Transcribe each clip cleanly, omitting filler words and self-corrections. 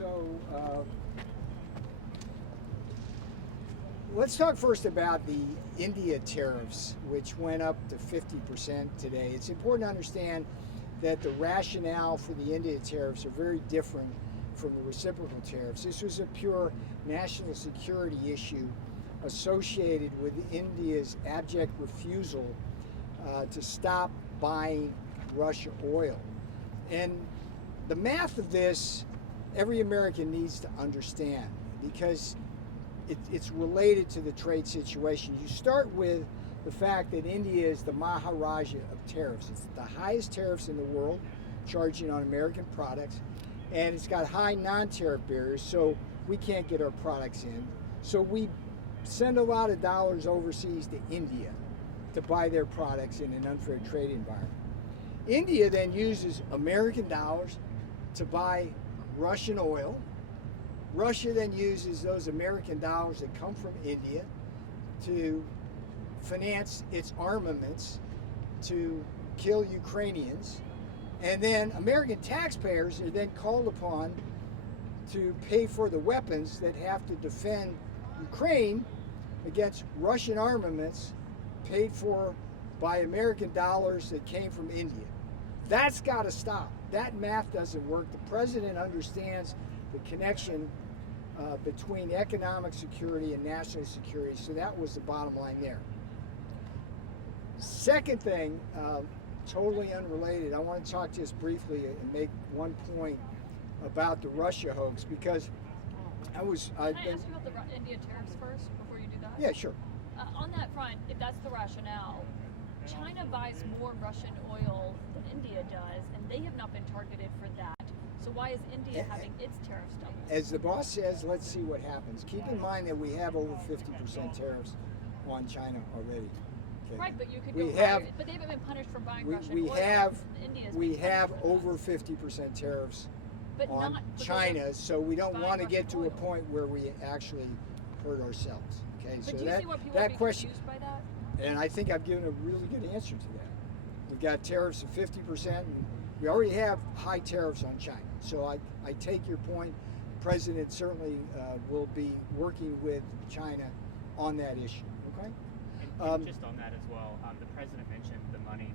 So let's talk first about the India tariffs, which went up to 50% today. It's important to understand that the rationale for the India tariffs are very different from the reciprocal tariffs. This was a pure national security issue associated with India's abject refusal to stop buying Russia oil. And the math of this, every American needs to understand because it's related to the trade situation. You start with the fact that India is the Maharaja of tariffs. It's the highest tariffs in the world, charging on American products, and it's got high non-tariff barriers, so we can't get our products in. So we send a lot of dollars overseas to India to buy their products in an unfair trade environment. India then uses American dollars to buy Russian oil. Russia then uses those American dollars that come from India to finance its armaments to kill Ukrainians. And then American taxpayers are then called upon to pay for the weapons that have to defend Ukraine against Russian armaments paid for by American dollars that came from India. That's got to stop. That math doesn't work. The president understands the connection between economic security and national security, so that was the bottom line there. Second thing, totally unrelated, I want to talk just briefly and make one point about the Russia hoax, because Can I ask you about the India tariffs first before you do that? Yeah, sure. On that front, if that's the rationale, China buys more Russian oil than India does, and they have not been targeted for that. So why is India having its tariffs doubled? As the boss says, let's see what happens. Keep in mind that we have over 50% tariffs on China already. Okay. Right, but you could We go have- higher, but they haven't been punished for buying We, Russian we oil. have India's we been have punished for over that. 50% tariffs But on not because China, of so we don't buying want to get Russian to a oil. point where we actually hurt ourselves. Okay, But so do you that see what people are that being question, confused by that? and I think I've given a really good answer to that. We've got tariffs of 50%, and we already have high tariffs on China. So I take your point. The president certainly will be working with China on that issue. Okay. And just on that as well, the president mentioned the money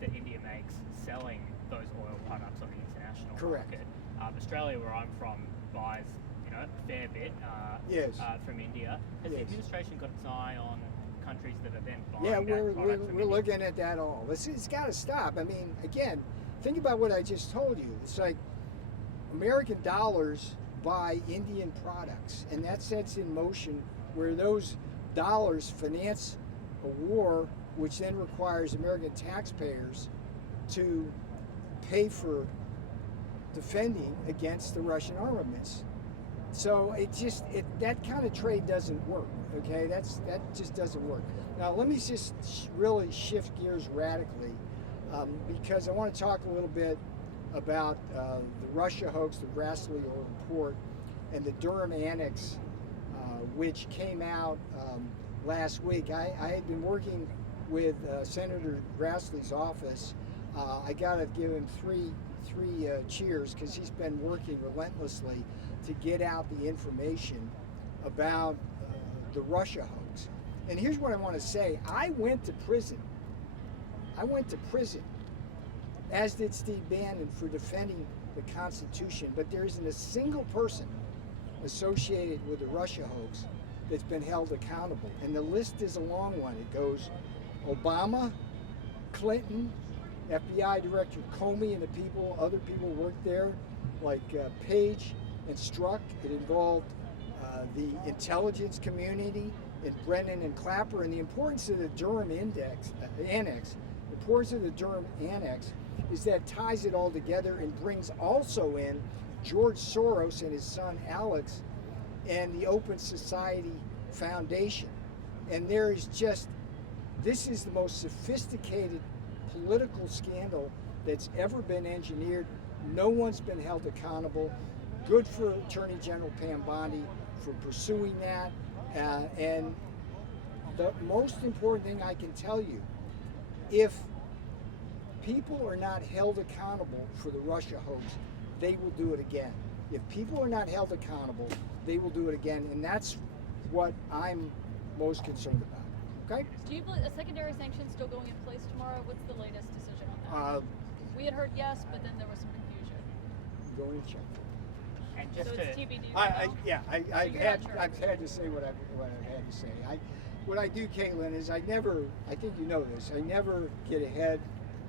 that India makes selling those oil products on the international Correct. market. Australia, where I'm from, buys a fair bit Yes. from India. Has the Yes. administration got its eye on countries that are then buying Yeah, that we're product from India? looking at that all. It's got to stop. I mean, again, think about what I just told you. It's like American dollars buy Indian products, and that sets in motion where those dollars finance a war, which then requires American taxpayers to pay for defending against the Russian armaments. So that kind of trade doesn't work. Okay, that just doesn't work. Now let me just really shift gears radically because I want to talk a little bit about the Russia hoax, the Grassley report, and the Durham Annex, which came out last week. I had been working with Senator Grassley's office. I got to give him three cheers because he's been working relentlessly to get out the information about the Russia hoax. And here's what I want to say. I went to prison, as did Steve Bannon, for defending the Constitution. But there isn't a single person associated with the Russia hoax that's been held accountable. And the list is a long one. It goes Obama, Clinton, FBI Director Comey and other people worked there, like Page and Strzok. It involved the intelligence community and Brennan and Clapper. And the importance of the Durham Annex, the importance of the Durham Annex is that ties it all together and brings also in George Soros and his son Alex and the Open Society Foundation. And this is the most sophisticated political scandal that's ever been engineered. No one's been held accountable. Good for Attorney General Pam Bondi for pursuing that. And the most important thing I can tell you, if people are not held accountable for the Russia hoax, they will do it again. If people are not held accountable, they will do it again, and that's what I'm most concerned about. Okay? Do you believe a secondary sanction still going in place tomorrow? What's the latest decision on that? We had heard yes, but then there was some confusion. Go and check. And just So to, it's TBD right now? I've you're had not sure? I've had to say what I've had to say. What I do, Caitlin, is I think you know this. I never get ahead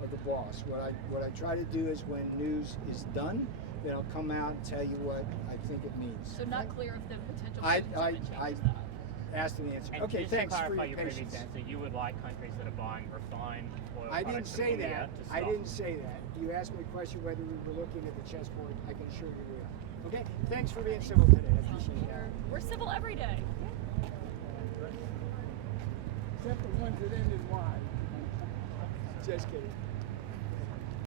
of the boss. What I try to do is when news is done, then I'll come out and tell you what I think it means. So not clear if the potential I changes that. asked and answered. and Okay, just thanks to for clarify your previous patience. answer, you would like countries that are buying refined oil I didn't products say from India that. to I stop. didn't say that. You asked me a question whether we were looking at the chessboard. I can assure you we are. Okay, thanks for being civil today. I appreciate that. We're civil every day. Except the ones that ended Y. Just kidding.